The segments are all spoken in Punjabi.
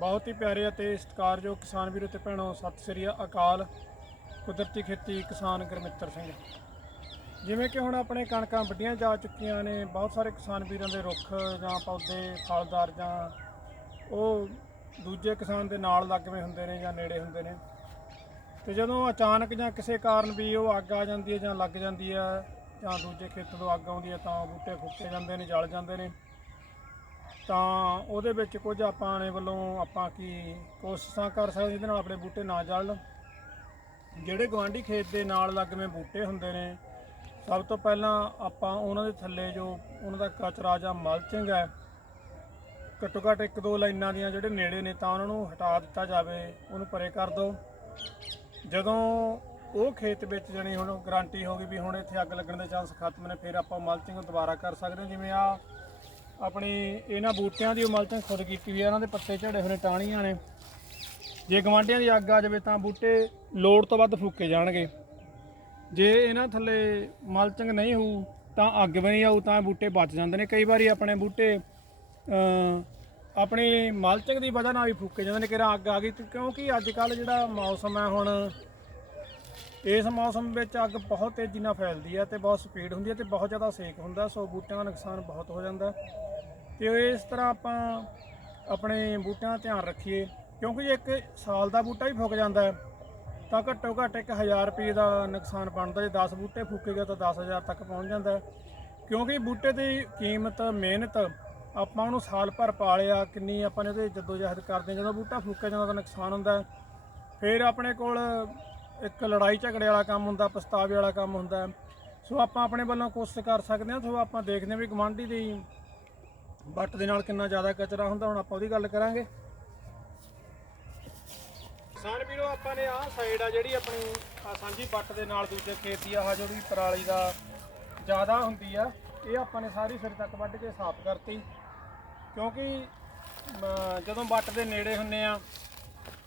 ਬਹੁਤ ਹੀ ਪਿਆਰੇ ਅਤੇ ਸਤਿਕਾਰਯੋਗ ਕਿਸਾਨ ਵੀਰੋ ਤੇ ਭੈਣੋ, ਸਤਿ ਸ੍ਰੀ ਅਕਾਲ। ਕੁਦਰਤੀ ਖੇਤੀ ਕਿਸਾਨ ਗੁਰਮਿੱਤਰ ਸਿੰਘ। ਜਿਵੇਂ ਕਿ ਹੁਣ ਆਪਣੇ ਕਣਕਾਂ ਵੱਡੀਆਂ ਜਾ ਚੁੱਕੀਆਂ ਨੇ, ਬਹੁਤ ਸਾਰੇ ਕਿਸਾਨ ਵੀਰਾਂ ਦੇ ਰੁੱਖ ਜਾਂ ਪੌਦੇ, ਫਲਦਾਰ ਜਾਂ ਉਹ ਦੂਜੇ ਕਿਸਾਨ ਦੇ ਨਾਲ ਲੱਗਵੇਂ ਹੁੰਦੇ ਨੇ ਜਾਂ ਨੇੜੇ ਹੁੰਦੇ ਨੇ। ਤੇ ਜਦੋਂ ਅਚਾਨਕ ਜਾਂ ਕਿਸੇ ਕਾਰਨ ਵੀ ਉਹ ਅੱਗ ਆ ਜਾਂਦੀ ਹੈ ਜਾਂ ਲੱਗ ਜਾਂਦੀ ਹੈ ਜਾਂ ਦੂਜੇ ਖੇਤ ਤੋਂ ਅੱਗ ਆਉਂਦੀ ਹੈ ਤਾਂ ਬੂਟੇ ਫੁੱਕੇ ਜਾਂਦੇ ਨੇ, ਜਲ ਜਾਂਦੇ ਨੇ। ਤਾਂ ਉਹਦੇ ਵਿੱਚ ਕੁਝ ਆਪਾਂ ਨੇ ਵੱਲੋਂ ਆਪਾਂ ਕੀ ਕੋਸ਼ਿਸ਼ਾਂ ਕਰ ਸਕਦੇ ਜਿਹਦੇ ਨਾਲ ਆਪਣੇ ਬੂਟੇ ਨਾ ਜਲਣ ਜਿਹੜੇ ਗਵਾਂਢੀ ਖੇਤ ਦੇ ਨਾਲ ਲੱਗਵੇਂ ਬੂਟੇ ਹੁੰਦੇ ਨੇ, ਸਭ ਤੋਂ ਪਹਿਲਾਂ ਆਪਾਂ ਉਹਨਾਂ ਦੇ ਥੱਲੇ ਜੋ ਉਹਨਾਂ ਦਾ ਕਚਰਾ ਜਾਂ ਮਲਚਿੰਗ ਹੈ, ਘੱਟੋ ਘੱਟ ਇੱਕ ਦੋ ਲਾਈਨਾਂ ਦੀਆਂ ਜਿਹੜੇ ਨੇੜੇ ਨੇ ਤਾਂ ਉਹਨਾਂ ਨੂੰ ਹਟਾ ਦਿੱਤਾ ਜਾਵੇ, ਉਹਨੂੰ ਪਰੇ ਕਰ ਦਿਓ। ਜਦੋਂ ਉਹ ਖੇਤ ਵਿੱਚ ਜਣੀ ਹੁਣ ਗਾਰੰਟੀ ਹੋ ਗਈ ਵੀ ਹੁਣ ਇੱਥੇ ਅੱਗ ਲੱਗਣ ਦੇ ਚਾਂਸ ਖਤਮ ਨੇ, ਫਿਰ ਆਪਾਂ ਮਲਚਿੰਗ ਦੁਬਾਰਾ ਕਰ ਸਕਦੇ ਹਾਂ। ਜਿਵੇਂ ਆ ਆਪਣੀ ਇਹਨਾਂ ਬੂਟਿਆਂ ਦੀ ਉਹ ਮਲਚਿੰਗ ਖੁਦ ਕੀਤੀ ਵੀ ਆ, ਇਹਨਾਂ ਦੇ ਪੱਤੇ ਝੜੇ ਹੋਏ ਨੇ, ਟਾਹਣੀਆਂ ਨੇ। ਜੇ ਗਵਾਂਢੀਆਂ ਦੀ ਅੱਗ ਆ ਜਾਵੇ ਤਾਂ ਬੂਟੇ ਲੋੜ ਤੋਂ ਵੱਧ ਫੂਕੇ ਜਾਣਗੇ। ਜੇ ਇਹਨਾਂ ਥੱਲੇ ਮਲਚਿੰਗ ਨਹੀਂ ਹੋਊ, ਤਾਂ ਅੱਗ ਵੀ ਨਹੀਂ ਆਊ, ਤਾਂ ਬੂਟੇ ਬਚ ਜਾਂਦੇ ਨੇ। ਕਈ ਵਾਰੀ ਆਪਣੇ ਬੂਟੇ ਆਪਣੇ ਆਪਣੀ ਮਲਚਿੰਗ ਦੀ ਵਜ੍ਹਾ ਨਾਲ ਵੀ ਫੂਕੇ ਜਾਂਦੇ ਨੇ ਕਿਹੜਾ ਅੱਗ ਆ ਗਈ, ਕਿਉਂਕਿ ਅੱਜ ਕੱਲ ਜਿਹੜਾ ਮੌਸਮ ਹੈ ਹੁਣ ਇਸ ਮੌਸਮ ਵਿੱਚ ਅੱਗ ਬਹੁਤ ਤੇਜ਼ੀ ਨਾਲ ਫੈਲਦੀ ਹੈ ਤੇ ਬਹੁਤ ਸਪੀਡ ਹੁੰਦੀ ਹੈ ਤੇ ਬਹੁਤ ਜ਼ਿਆਦਾ ਸੇਕ ਹੁੰਦਾ, ਸੋ ਬੂਟਿਆਂ ਦਾ ਨੁਕਸਾਨ ਬਹੁਤ ਹੋ ਜਾਂਦਾ। ਤੇ ਇਸ ਤਰ੍ਹਾਂ ਆਪਾਂ ਆਪਣੇ ਬੂਟਿਆਂ ਦਾ ਧਿਆਨ ਰੱਖੀਏ, ਕਿਉਂਕਿ ਜੇ ਇੱਕ ਸਾਲ ਦਾ ਬੂਟਾ ਹੀ ਫੁੱਕ ਜਾਂਦਾ ਹੈ, ਤਾਂ ਘੱਟੋ ਘੱਟ 1000 ਰੁਪਏ ਦਾ ਨੁਕਸਾਨ ਬਣਦਾ। ਜੇ 10 ਬੂਟੇ ਫੂਕੇਗਾ ਤਾਂ 10000 ਤੱਕ ਪਹੁੰਚ ਜਾਂਦਾ ਕਿਉਂਕਿ ਬੂਟੇ ਦੀ ਕੀਮਤ, ਮਿਹਨਤ ਆਪਾਂ ਉਹਨੂੰ ਸਾਲ ਭਰ ਪਾਲਿਆ, ਕਿੰਨੀ ਆਪਾਂ ਨੇ ਉਹਦੇ ਜੱਦੋ ਜਹਿਦ ਕਰਦੇ ਹਾਂ। ਜਦੋਂ ਬੂਟਾ ਫੂਕਿਆ ਜਾਂਦਾ ਤਾਂ ਨੁਕਸਾਨ ਹੁੰਦਾ ਫਿਰ ਆਪਣੇ ਕੋਲ ਇੱਕ ਲੜਾਈ ਝਗੜੇ ਵਾਲਾ ਕੰਮ ਹੁੰਦਾ, ਪਛਤਾਵੇ ਵਾਲਾ ਕੰਮ ਹੁੰਦਾ। ਸੋ ਆਪਾਂ ਆਪਣੇ ਵੱਲੋਂ ਕੋਸ਼ਿਸ਼ ਕਰ ਸਕਦੇ ਹਾਂ, ਸੋ ਆਪਾਂ ਦੇਖਦੇ ਹਾਂ ਵੀ ਗਵਾਂਢੀ ਦੀ ਬੱਟ ਦੇ ਨਾਲ ਕਿੰਨਾ ਜ਼ਿਆਦਾ ਕਚਰਾ ਹੁੰਦਾ। ਹੁਣ ਆਪਾਂ ਉਹਦੀ ਗੱਲ ਕਰਾਂਗੇ। ਕਿਸਾਨ ਵੀਰੋ, ਆਪਾਂ ਨੇ ਆਹ ਸਾਈਡ ਆ ਜਿਹੜੀ ਆਪਣੀ, ਆਹ ਸਾਂਝੀ ਬੱਟ ਦੇ ਨਾਲ ਦੂਜੇ ਖੇਤ ਦੀ, ਆਹ ਜਿਹੜੀ ਪਰਾਲੀ ਦਾ ਜ਼ਿਆਦਾ ਹੁੰਦੀ ਆ, ਇਹ ਆਪਾਂ ਨੇ ਸਾਰੀ ਸਿਰ ਤੱਕ ਵੱਢ ਕੇ ਸਾਫ਼ ਕਰਤੀ। ਕਿਉਂਕਿ ਜਦੋਂ ਬੱਟ ਦੇ ਨੇੜੇ ਹੁੰਨੇ ਆ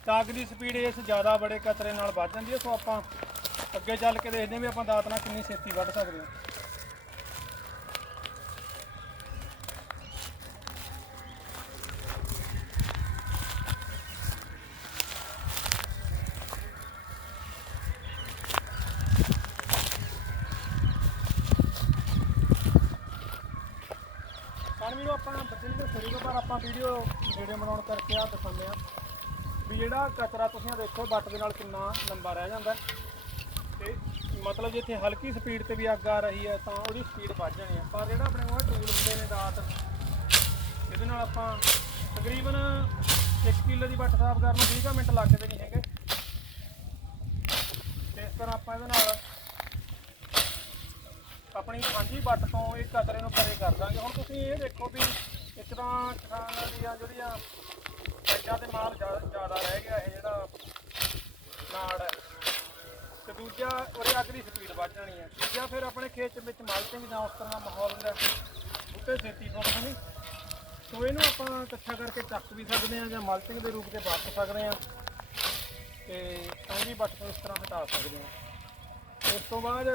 ਤਾਂ ਦੀ ਸਪੀਡ ਇਸ ਜ਼ਿਆਦਾ ਬੜੇ ਕਤਰੇ ਨਾਲ ਵੱਧ ਜਾਂਦੀ ਹੈ, ਸੋ ਆਪਾਂ ਅੱਗੇ ਚੱਲ ਕੇ ਦੇਖਦੇ ਹਾਂ ਵੀ ਆਪਾਂ ਦਾਤ ਨਾਲ ਕਿੰਨੀ ਛੇਤੀ ਵੱਢ ਸਕਦੇ ਹਾਂ। ਕਾਰਨ ਵੀ ਆਪਾਂ ਬੱਚੇ ਨੂੰ ਸਰੀ ਪਰ ਆਪਾਂ ਵੀਡੀਓ ਵੀਡੀਓ ਬਣਾਉਣ ਕਰਕੇ ਆ ਦਿਖਾਉਂਦੇ ਆ ਵੀ ਜਿਹੜਾ ਕਚਰਾ ਤੁਸੀਂ ਆਹ ਦੇਖੋ ਬੱਟ ਦੇ ਨਾਲ ਕਿੰਨਾ ਲੰਬਾ ਰਹਿ ਜਾਂਦਾ ਤੇ ਮਤਲਬ ਜੇ ਇੱਥੇ ਹਲਕੀ ਸਪੀਡ ਤੇ ਵੀ ਅੱਗ ਆ ਰਹੀ ਹੈ, ਤਾਂ ਉਹਦੀ ਸਪੀਡ ਵੱਧ ਜਾਣੀ ਹੈ। ਪਰ ਜਿਹੜਾ ਆਪਣੇ ਕੋਲ ਟੂਲ ਹੁੰਦੇ ਨੇ ਦਾਤ, ਇਹਦੇ ਨਾਲ ਆਪਾਂ ਤਕਰੀਬਨ 1 ਕਿਲੋ ਦੀ ਬੱਟ ਸਾਫ਼ ਕਰਨ ਨੂੰ 20 ਕੁ ਮਿੰਟ ਲੱਗਦੇ ਨਹੀਂ ਹੈਗੇ। ਤੇ ਇਸ ਤਰ੍ਹਾਂ ਆਪਾਂ ਇਹਦੇ ਨਾਲ ਆਪਣੀ ਸਾਂਝੀ ਵੱਟ ਤੋਂ ਇਹ ਕਚਰੇ ਨੂੰ ਪਰੇ ਕਰ ਦਾਂਗੇ। ਹੁਣ ਤੁਸੀਂ ਇਹ ਦੇਖੋ ਵੀ ਇੱਕ ਤਾਂ ਕਿਸਾਨਾਂ ਦੀਆਂ ਜਿਹੜੀਆਂ ਪੈਜਾਂ ਤੇ ਮਾਲ ਜ਼ਿਆਦਾ ਰਹਿ ਗਿਆ ਇਹ ਜਿਹੜਾ ਨਾੜ ਹੈ। ਤੇ ਦੂਜਾ ਉਹਦੇ ਅੱਗ ਦੀ ਸਪੀਡ ਵੱਧ ਜਾਣੀ ਹੈ। ਤੀਜਾ ਫਿਰ ਆਪਣੇ ਖੇਤ ਵਿੱਚ ਮਲਚਿੰਗ ਜਾਂ ਉਸ ਤਰ੍ਹਾਂ ਦਾ ਮਾਹੌਲ ਹੁੰਦਾ ਹੈ, ਬੂਟੇ ਛੇਤੀ ਫੁੱਟਦੇ ਨਹੀਂ ਸੋ ਇਹਨੂੰ ਆਪਾਂ ਇਕੱਠਾ ਕਰਕੇ ਚੱਕ ਵੀ ਸਕਦੇ ਹਾਂ ਜਾਂ ਮਲਚਿੰਗ ਦੇ ਰੂਪ 'ਤੇ ਵਰਤ ਸਕਦੇ ਹਾਂ। ਤੇ ਸਾਂਝੀ ਵੱਟ ਤੋਂ ਇਸ ਤਰ੍ਹਾਂ ਹਟਾ ਸਕਦੇ ਹਾਂ। ਇਸ ਤੋਂ ਬਾਅਦ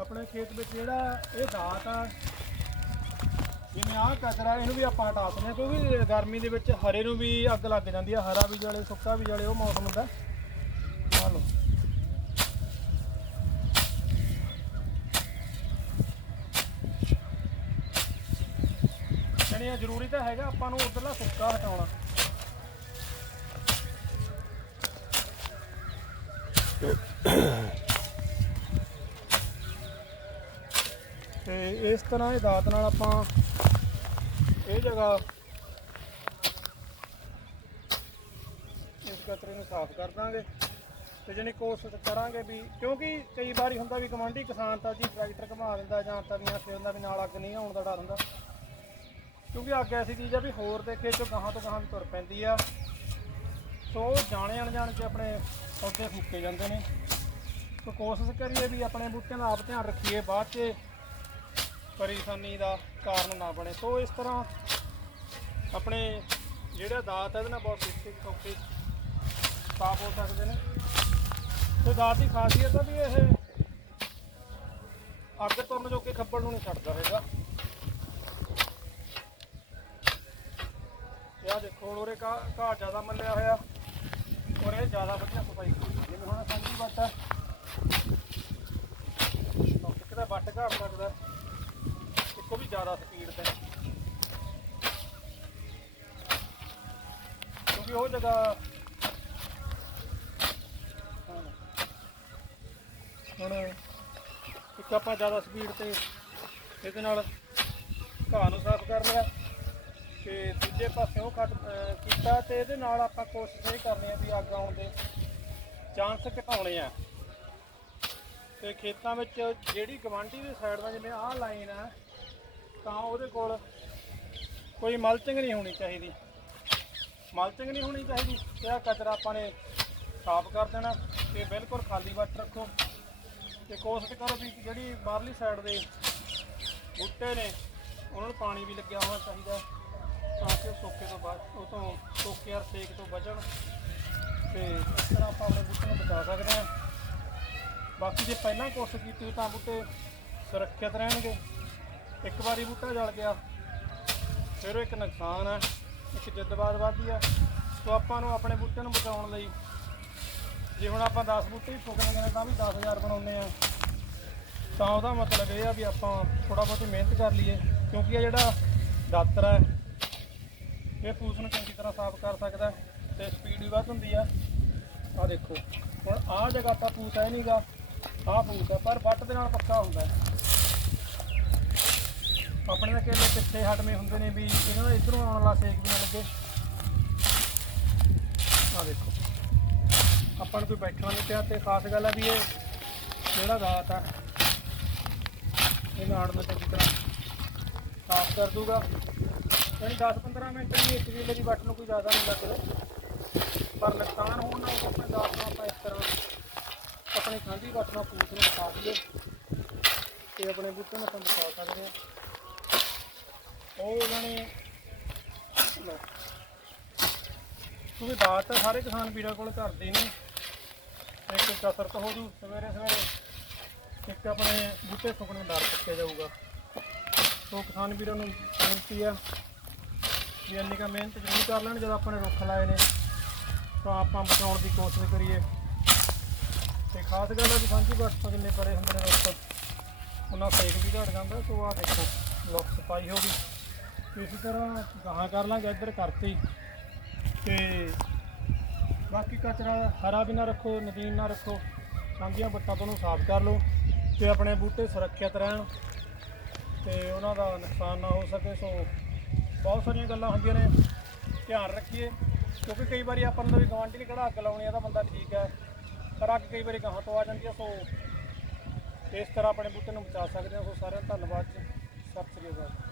ਆਪਣੇ ਖੇਤ ਵਿੱਚ ਜਿਹੜਾ ਇਹ ਦਾਤ ਆ ਜਿਵੇਂ ਆਹ ਕਚਰਾ, ਇਹਨੂੰ ਵੀ ਆਪਾਂ ਹਟਾ ਸਕਦੇ ਹਾਂ, ਕਿਉਂਕਿ ਗਰਮੀ ਦੇ ਵਿੱਚ ਹਰੇ ਨੂੰ ਵੀ ਅੱਗ ਲੱਗ ਜਾਂਦੀ ਆ, ਹਰਾ ਵੀ ਜਲੇ, ਸੁੱਕਾ ਵੀ ਜਲੇ, ਉਹ ਮੌਸਮ ਹੁੰਦਾ। ਆ ਲਓ। ਯਾਨੀ ਜ਼ਰੂਰੀ ਤਾਂ ਹੈਗਾ ਆਪਾਂ ਨੂੰ ਉਧਰਲਾ ਸੁੱਕਾ ਹਟਾਉਣਾ। ਤੇ ਇਸ ਤਰ੍ਹਾਂ ਇਹ ਦਾਤ ਨਾਲ ਆਪਾਂ ਇਹ ਜਗ੍ਹਾ ਇਸ ਕਚਰੇ ਨੂੰ ਸਾਫ਼ ਕਰ ਦਾਂਗੇ ਤੇ ਜਾਣੀ ਕੋਸ਼ਿਸ਼ ਕਰਾਂਗੇ ਵੀ ਕਿਉਂਕਿ ਕਈ ਵਾਰੀ ਹੁੰਦਾ ਵੀ ਕਮਾਂਡੀ ਕਿਸਾਨ ਤਾਂ ਜੀ ਟਰੈਕਟਰ ਘੁਮਾ ਦਿੰਦਾ ਜਾਂ ਤਵੀਆਂ ਸੇ ਹੁੰਦਾ ਵੀ ਨਾਲ ਅੱਗ ਨਹੀਂ ਆਉਣ ਦਾ ਡਰ ਹੁੰਦਾ। ਕਿਉਂਕਿ ਅੱਗ ਐਸੀ ਚੀਜ਼ ਆ ਵੀ ਹੋਰ ਦੇਖੇ ਚੋਂ ਗਾਹਾਂ ਤੋਂ ਗਾਹਾਂ ਵੀ ਤੁਰ ਪੈਂਦੀ ਆ। ਸੋ ਉਹ ਜਾਣੇ ਅਣਜਾਣ ਚ ਆਪਣੇ ਪੌਦੇ ਫੂਕੇ ਜਾਂਦੇ ਨੇ। ਸੋ ਕੋਸ਼ਿਸ਼ ਕਰੀਏ ਵੀ ਆਪਣੇ ਬੂਟਿਆਂ ਦਾ ਆਪ ਧਿਆਨ ਰੱਖੀਏ ਬਾਅਦ 'ਚ। ਪਰੇਸ਼ਾਨੀ ਦਾ ਕਾਰਨ ਨਾ ਬਣੇ। ਸੋ ਇਸ ਤਰ੍ਹਾਂ ਆਪਣੇ ਜਿਹੜਾ ਦਾਤ ਹੈ, ਇਹਦੇ ਨਾਲ ਬਹੁਤ ਸਿੱਖੇ ਸੌਖੇ ਸਾਫ਼ ਹੋ ਸਕਦੇ ਨੇ। ਤੇ ਦਾਤ ਦੀ ਖਾਸੀਅਤ ਹੈ ਵੀ ਇਹ ਅੱਗ ਤੁਰਨ ਜੋ ਕਿ ਖੱਬਲ ਨੂੰ ਨਹੀਂ ਛੱਡਦਾ ਹੈਗਾ। ਆ ਦੇਖੋ, ਹੁਣ ਉਰੇ ਘਾਹ ਘਾਹ ਜ਼ਿਆਦਾ ਮੱਲਿਆ ਹੋਇਆ। ਔਰ ਇਹ ਜ਼ਿਆਦਾ ਵਧੀਆ ਸਫ਼ਾਈ ਕੀਤੀ ਜਿਵੇਂ ਹੁਣ ਸੰਜੀ ਵੱਟ ਇੱਕ ਤਾਂ ਵੱਟ ਘਾਟ ਲੱਗਦਾ ਇੱਕੋ ਵੀ ਜ਼ਿਆਦਾ ਸਪੀਡ ਤੇ। ਕਿਉਂਕਿ ਉਹ ਜਗ੍ਹਾ ਹੁਣ ਇੱਕ ਆਪਾਂ ਜ਼ਿਆਦਾ ਸਪੀਡ ਤੇ ਇਹਦੇ ਨਾਲ ਘਾਹ ਨੂੰ ਸਾਫ਼ ਕਰ ਲਿਆ ਤੇ ਦੂਜੇ ਪਾਸੇ ਉਹ ਕੱਟ ਕੀਤਾ ਤੇ ਇਹਦੇ ਨਾਲ ਆਪਾਂ ਕੋਸ਼ਿਸ਼ ਇਹ ਕਰਨੀ ਆ ਵੀ ਅੱਗ ਆਉਣ ਦੇ ਚਾਂਸ ਘਟਾਉਣੇ ਆ। ਤੇ ਖੇਤਾਂ ਵਿੱਚ ਜਿਹੜੀ ਗਵਾਂਢੀ ਦੀ ਸਾਈਡ ਦਾ ਜਿਵੇਂ ਆਹ ਲਾਈਨ ਆ ਤਾਂ ਉਹਦੇ ਕੋਲ ਕੋਈ ਮਲਚਿੰਗ ਨਹੀਂ ਹੋਣੀ ਚਾਹੀਦੀ। ਮਲਚਿੰਗ ਨਹੀਂ ਹੋਣੀ ਚਾਹੀਦੀ ਤੇ ਆਹ ਕਚਰਾ ਆਪਾਂ ਨੇ ਸਾਫ਼ ਕਰ ਦੇਣਾ ਤੇ ਬਿਲਕੁਲ ਖਾਲੀ ਵੱਟ ਰੱਖੋ। ਤੇ ਕੋਸ਼ਿਸ਼ ਕਰੋ ਵੀ ਜਿਹੜੀ ਬਾਹਰਲੀ ਸਾਈਡ ਦੇ ਬੂਟੇ ਨੇ, ਉਹਨਾਂ ਨੂੰ ਪਾਣੀ ਵੀ ਲੱਗਿਆ ਹੋਣਾ ਚਾਹੀਦਾ ਤਾਂ ਕਿ ਉਹ ਸੋਕੇ ਤੋਂ ਬਾਅਦ ਉਹ ਤੋਂ ਸੋਕੇ ਔਰ ਸੇਕ ਤੋਂ ਬਚਣ। ਤੇ ਇਸ ਤਰ੍ਹਾਂ ਆਪਾਂ ਆਪਣੇ ਬੂਟੇ ਨੂੰ ਬਚਾ ਸਕਦੇ ਹਾਂ। ਬਾਕੀ ਜੇ ਪਹਿਲਾਂ ਕੋਸ਼ਿਸ਼ ਕੀਤੀ ਤਾਂ ਬੂਟੇ ਸੁਰੱਖਿਅਤ ਰਹਿਣਗੇ। ਇੱਕ ਵਾਰੀ ਬੂਟਾ ਜਲ ਗਿਆ। ਫਿਰ ਉਹ ਇੱਕ ਨੁਕਸਾਨ ਹੈ, ਇੱਕ ਜਿੱਦਬਾਦ ਵੱਧਦੀ ਆ ਸੋ ਆਪਾਂ ਨੂੰ ਆਪਣੇ ਬੂਟੇ ਨੂੰ ਬਚਾਉਣ ਲਈ, ਜੇ ਹੁਣ ਆਪਾਂ 10 ਬੂਟੇ ਹੀ ਫੁਕਣਗੇ ਨੇ ਤਾਂ ਵੀ 10000 ਬਣਾਉਂਦੇ ਆ ਤਾਂ ਉਹਦਾ ਮਤਲਬ ਇਹ ਆ ਵੀ ਆਪਾਂ ਥੋੜਾ ਬਹੁਤੀ ਮਿਹਨਤ ਕਰ ਲਈਏ, ਕਿਉਂਕਿ ਇਹ ਜਿਹੜਾ ਦਾਤਰ ਹੈ, ਇਹ ਫੂਸ ਨੂੰ ਚੰਗੀ ਤਰ੍ਹਾਂ ਸਾਫ਼ ਕਰ ਸਕਦਾ ਹੈ ਤੇ ਸਪੀਡ ਵੀ ਵੱਧ ਹੁੰਦੀ ਆ ਆ ਦੇਖੋ, ਹੁਣ ਆਹ ਜਗ੍ਹਾ ਤਾਂ ਪੂਸ ਹੈ ਨਹੀਂਗਾ ਆਹ ਫੂਸ ਆ ਪਰ ਵੱਟ ਦੇ ਨਾਲ ਪੱਕਾ ਹੁੰਦਾ ਆਪਣੇ ਤਾਂ ਕੇਲੇ ਕਿੱਥੇ ਹਟਵੇਂ ਹੁੰਦੇ ਨੇ ਵੀ ਇਹਨਾਂ ਦਾ ਇਧਰੋਂ ਆਉਣ ਵਾਲਾ ਸੇਕ ਵੀ ਨਾ ਲੱਗੇ। ਆ ਦੇਖੋ। ਆਪਾਂ ਨੂੰ ਕੋਈ ਬੈਠਣਾ ਨਹੀਂ ਪਿਆ ਤੇ ਖਾਸ ਗੱਲ ਆ ਵੀ ਇਹ ਜਿਹੜਾ ਰਾਤ ਆ, ਇਹ ਨਾੜ ਨੂੰ ਚੰਗੀ ਤਰ੍ਹਾਂ ਸਾਫ਼ ਕਰ ਦੂਗਾ ਯਾਨੀ 10-15 ਮਿੰਟ ਦੀ ਇੱਕ ਕਿੱਲੇ ਦੀ ਵੱਟ ਨੂੰ ਕੋਈ ਜ਼ਿਆਦਾ ਨਹੀਂ ਲੱਗਦਾ। ਪਰ ਨੁਕਸਾਨ ਹੋਣ ਨਾਲ ਆਪਣੇ ਦਾਤ ਨੂੰ ਆਪਾਂ ਇਸ ਤਰ੍ਹਾਂ ਆਪਣੀ ਖਾਂਦੀ ਵੱਟ ਨਾਲ ਪੂਛ ਨੂੰ ਬਚਾ ਦਈਏ ਤੇ ਆਪਣੇ ਬੂਟੇ ਨੂੰ ਆਪਾਂ ਬਚਾ ਸਕਦੇ ਹਾਂ। ਉਹ ਉਹਨਾਂ ਨੇ ਕਿਉਂਕਿ ਦਾਤ ਤਾਂ ਸਾਰੇ ਕਿਸਾਨ ਵੀਰਾਂ ਕੋਲ ਘਰ ਨੇ। ਇੱਕ ਕਸਰਤ ਹੋ ਜੂ ਸਵੇਰੇ ਸਵੇਰੇ। ਇੱਕ ਆਪਣੇ ਬੂਟੇ ਸੁੱਕਣੇ ਡਰ ਚੱਕਿਆ ਜਾਊਗਾ। ਸੋ ਕਿਸਾਨ ਵੀਰਾਂ ਨੂੰ ਬੇਨਤੀ ਆ ਵੀ ਇੰਨੀ ਕਾ ਮਿਹਨਤ ਜ਼ਰੂਰ ਕਰ ਲੈਣ ਜਦੋਂ ਆਪਣੇ ਰੁੱਖ ਲਾਏ ਨੇ। ਤਾਂ ਆਪਾਂ ਬਚਾਉਣ ਦੀ ਕੋਸ਼ਿਸ਼ ਕਰੀਏ। ਤੇ ਖਾਸ ਗੱਲ ਹੈ ਵੀ ਸਾਂਝੀ ਘੱਟ ਤੋਂ ਜਿੰਨੇ ਪਰੇ ਹੁੰਦੇ ਨੇ ਰੁੱਖ, ਉਹਨਾਂ ਸੇਕ ਵੀ ਘਟ ਜਾਂਦਾ। ਸੋ ਆ ਦੇਖੋ ਲੁੱਕ ਸਫ਼ਾਈ ਹੋ ਗਈ। ਇਸੇ ਤਰ੍ਹਾਂ ਗਾਹਾਂ ਕਰ ਲਾਂਗੇ, ਇੱਧਰ ਕਰਤੀ। ਤੇ ਬਾਕੀ ਕਚਰਾ ਹਰਾ ਵੀ ਨਾ ਰੱਖੋ, ਨਦੀਨ ਨਾ ਰੱਖੋ, ਸਾਂਝੀਆਂ ਬੱਟਾਂ ਤੋਂ ਸਾਫ਼ ਕਰ ਲਓ ਤੇ ਆਪਣੇ ਬੂਟੇ ਸੁਰੱਖਿਅਤ ਰਹਿਣ ਤੇ ਉਹਨਾਂ ਦਾ ਨੁਕਸਾਨ ਨਾ ਹੋ ਸਕੇ। ਸੋ ਬਹੁਤ ਸਾਰੀਆਂ ਗੱਲਾਂ ਹੁੰਦੀਆਂ ਨੇ, ਧਿਆਨ ਰੱਖੀਏ, ਕਿਉਂਕਿ ਕਈ ਵਾਰੀ ਆਪਾਂ ਨੂੰ ਵੀ ਗਵਾਂਢੀ ਨੇ ਕਿਹੜਾ ਅੱਗ ਲਾਉਣੀ ਆ ਤਾਂ ਬੰਦਾ ਠੀਕ ਹੈ, ਪਰ ਅੱਗ ਕਈ ਵਾਰੀ ਗਾਹਾਂ ਤੋਂ ਆ ਜਾਂਦੀ ਹੈ, ਸੋ ਇਸ ਤਰ੍ਹਾਂ ਆਪਣੇ ਬੂਟੇ ਨੂੰ ਬਚਾ ਸਕਦੇ ਹਾਂ। ਸੋ ਸਾਰਿਆਂ ਦਾ ਧੰਨਵਾਦ ਜੀ। ਸਤਿ ਸ੍ਰੀ ਅਕਾਲ।